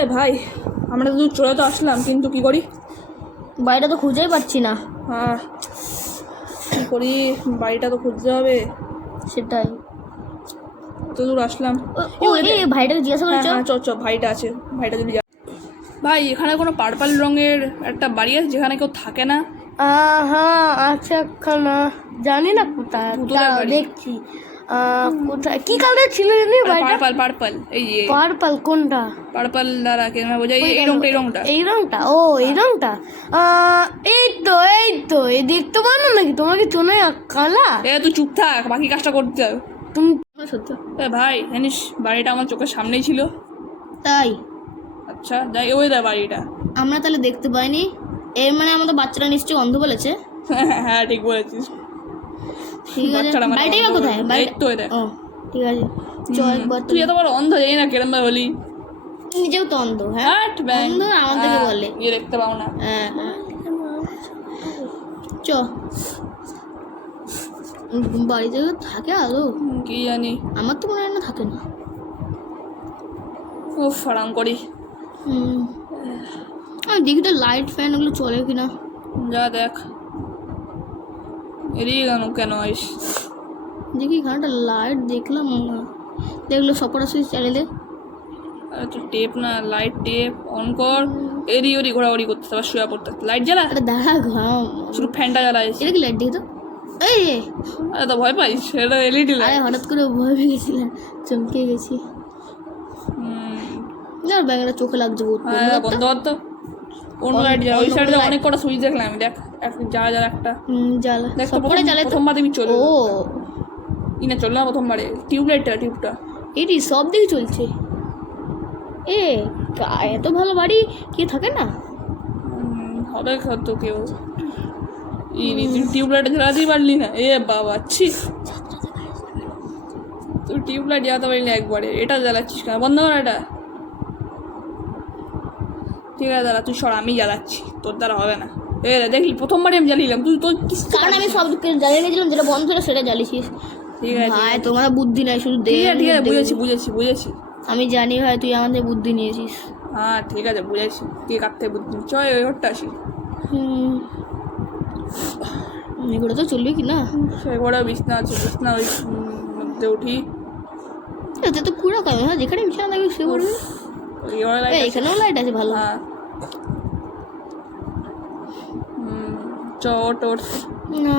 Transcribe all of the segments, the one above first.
এ ভাই, আমরা তো চলে তো আসলাম, কিন্তু কি করি? বাড়িটা তো খুঁজেই পাচ্ছি না। হ্যাঁ, কি করি? বাড়িটা তো খুঁজতে হবে। সেটাই। এত দূর আসলাম। এই ভাইটাকে জিজ্ঞাসা হ্যাঁ করছো? হ্যাঁ, চ ভাইটা আছে, ভাইটা যদি ভাই, এখানে কোনো পার্পল রঙের একটা বাড়ি আছে যেখানে কেউ থাকে না? হ্যাঁ আছে একখানা, জানি না কোথায়, ভূতের বাড়ি। দেখছি কোথায়, কি কালার ছিল জানি বাড়িটা? পার্পল পার্পল, এই যে পার্পল কোনটা? পার্পল দ্বারা কেন বোঝাই? এই রংটা, এই রংটা, এই রংটা? ও এই রংটা, এই তো এই দেখতে পাও না নাকি? তোমাকে চোনে কালা? তুই চুপ থাক, বাকি কাজটা করতে হবে। তুমি সত্য? ভাই জানিস, বাড়িটা আমার চোখের সামনেই ছিল। তাই? আচ্ছা যাই, ওই দা বাড়িটা। আমরা তাহলে দেখতে পাইনি, এর মানে আমাদের বাচ্চারা নিশ্চয়ই অন্ধ বলেছে। হ্যাঁ ঠিক বলেছিস। ঠিক আছে, বাচ্চারা মানে বাড়িটাই বা অন্ধ কোথায়? বলেছে। এই তো এই দেখ। ও ঠিক আছে, চল একবার। তুই এত বড় অন্ধ, জানি না কেরম ভাবে হলি। নিজেও তো অন্ধ। হ্যাঁ হাট ব্যাং, অন্ধ আমাদেরকে বলে। ইয়ে দেখতে পাও না। হ্যাঁ হ্যাঁ, চ। বাড়িতে থাকে আলো? কি জানি, আমার তো মনে হয় না থাকে না। ও আরাম করি। আমি দেখি তো লাইট ফ্যান ওগুলো চলে কিনা। যা দেখ, এদিকে কেন আইস? দেখি এখানটা লাইট দেখলাম না, দেখলো সপরা সুইচ চালিয়ে। আরে তো টেপ না, লাইট টেপ অন কর। এদিক ওদিক ঘোরাঘুরি করতে হবে, শুয়ে পড়তে হবে। লাইট জ্বালা, আরে দাঁড়া ঘাম, শুধু ফ্যানটা জ্বালাইস। এটা কি লাইট দেখি তো? এই আরে তো ভয় পাইস, এটা এলইডি আরে লাইট। হঠাৎ করে ভয় পেয়ে গেছিলাম, চমকে গেছি। না ব্যাঙেরা চোখে লাগছে বহুত। হ্যাঁ বন্ধ কর তো। অন্য লাইট জ্বালা, ওই সাইডে অনেক কটা সুইচ দেখলাম আমি। দেখ জ্বালা জ্বালা একটা। জ্বালা দেখ তো, সবকটা জ্বালে তো। প্রথমবার দেখবি চলবে। ও ইনা চললো না প্রথমবারে, টিউবটা। এটি সব দিকে চলছে। এ এত ভালো বাড়ি কে থাকে না? হবে হয়তো কেউ। তুই টিউবলাইট জ্বালাতেই পারলি না? এ বাবা ছি, তুই টিউবলাইট জ্বালাতে পারলি না একবারে, এটা জ্বালাচ্ছিস কেন? বন্ধ কর এটা। ঠিক আছে দাদা, তুই সর, আমি জ্বালাচ্ছি, তোর দ্বারা হবে না। দেখলি প্রথমবারই আমি জ্বালিলাম, তুই তোর কারণ আমি সব জ্বালিয়ে গেছিলাম, যেটা বন্ধ ছিল সেটা জ্বালিয়েছিস। ঠিক আছে ভাই তোমার বুদ্ধি নাই, শুধু ঠিক আছে, বুঝেছি। আমি জানি ভাই তুই আমাদের বুদ্ধি নিয়েছিস। হ্যাঁ ঠিক আছে, বুঝেছি। কে কাটতে বুদ্ধি চয়, ওই ঘরটা আসি। এগুলো তো চলবে কি না? সে ঘরে বিছনা আছে, বিছনা ওই মধ্যে উঠি। এতে তো পুরো কামে, হ্যাঁ যেখানে বিছানা থাকবে সে পড়বে। এখানেও লাইট আছে ভালো। হ্যাঁ চট না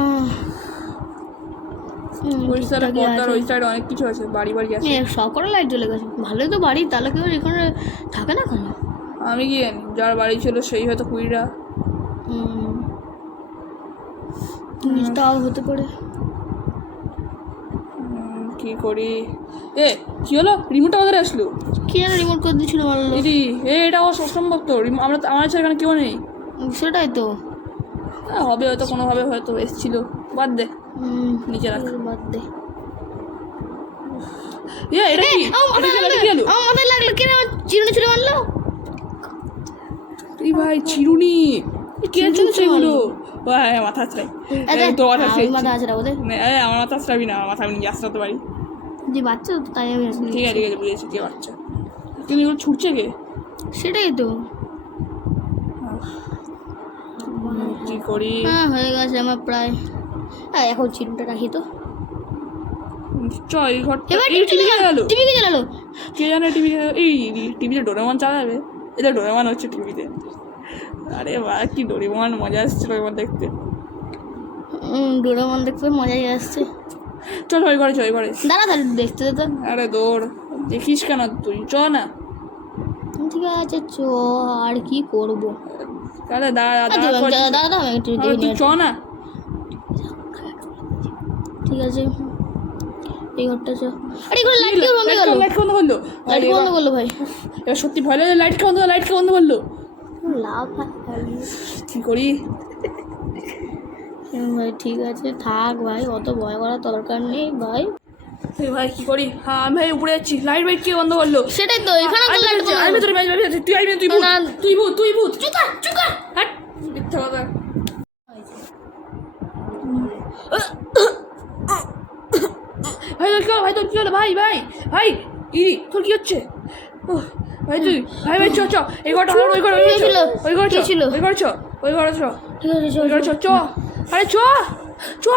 ওই সাইডে পর্দার ওই সাইডে অনেক কিছু আছে, বাড়ি আছে। সব করে লাইট জ্বলে গেছে, ভালোই তো বাড়ি, তাহলে কেউ এখানে থাকে না কেন? আমি কি জানি, যার বাড়ি ছিল সেই হয়তো কুড়িটা। তাও হতে পারে। কি করি? কি হলো? রিমোটটা কোথায় আসলো? কি যেন রিমোট করে দিয়েছিল ভালো। এটা অসম্ভব তো, আমার এখানে কেউ নেই। সেটাই তো। হবে হয়তো, কোনোভাবে হয়তো এসেছিল। বাদ দে, নিচে রাখ, বাদ দে। এটা কি? আমার মাথায় লাগলো, কে আমার চিরুনি ছুঁড়ে মারলো? এই ভাই চিরুনি কে চলছে এগুলো? ভাই মাথা আছড়াই, তোর মাথা মাথা আছে ওদের। আমার মাথা আছড়াবি না, আমার মাথা আমি নিয়ে আসতে পারি। যে বাচ্চা তো তাই আমি ঠিক আছে বুঝেছি, কে বাচ্চা। কিন্তু এগুলো ছুটছে কে? সেটাই তো। কি করি? হ্যাঁ হয়ে গেছে আমার প্রায়। এখন চিরুনিটা রাখি তো। এই ঘরটা টিভি কে জ্বালালো? কে জানে টিভিতে ডোরেমন চালাবে। এটা ডোরেমন হচ্ছে টিভিতে। আরে বাহ, কি ডোরেমন মজা আসছিল এবার দেখতে। ডোরেমন দেখতে মজাই আসছে। চল ওই ঘরে, ওই ঘরে দাঁড়া তাহলে দেখতে দে তো। আরে দৌড়, দেখিস কেন তুই? চ না। ঠিক আছে চ, আর কি করবো? দাদা দাঁড়া একটু তুই চ না। ঠিক আছে এই ঘরটা চ। আরে এগুলো লাইট কে বন্ধ করলো? লাইট বন্ধ করলো? লাইট বন্ধ করলো ভাই। এবার সত্যি ভয় লাগে, লাইট বন্ধ করলো। লাভ কি করি? ভাই ঠিক আছে থাক ভাই, অত ভয় করার দরকার নেই ভাই। ভাই কি করি? হ্যাঁ আমি ভাই উপরে যাচ্ছি, লাইট কে বন্ধ করলো? সেটাই তো, এখানে তো লাইট বন্ধ। আমি তোর তুই আইবি, তুই ভূত চুকা হাট, মিথ্যা কথা। ভাই তোর কি হলো? ভাই তোর কি হচ্ছে? ভাই তুই ভাই ভাই চ চ এই ঘরটা ওই ঘর কি ছিল? ওই ঘর কি ছিল? ওই ঘর চ ওই ঘর চ ঠিক আছে চল ওই ঘর চ চ আরে চ চ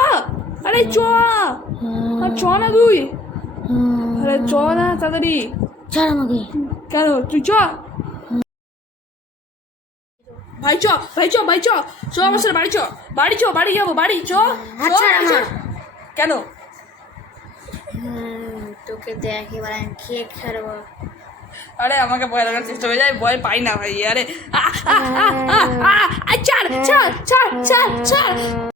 আরে চ আর চ না তুই আরে চ না তাড়াতাড়ি ছাড় আমাকে কেন তুই চ ভাই চ ভাই চ ভাই চ চ আমার সাথে বাড়ি চ বাড়ি চ বাড়ি যাবো বাড়ি চ আচ্ছা, বাড়ি চ। আমার। কেন তোকে দেখ এবার আমি খেয়ে ছাড়বো আরে আমাকে ভয় লাগার চেষ্টা হয়ে যায় ভয় পাই না ভাই আরে ছাড় ছাড় ছাড় ছাড় ছাড়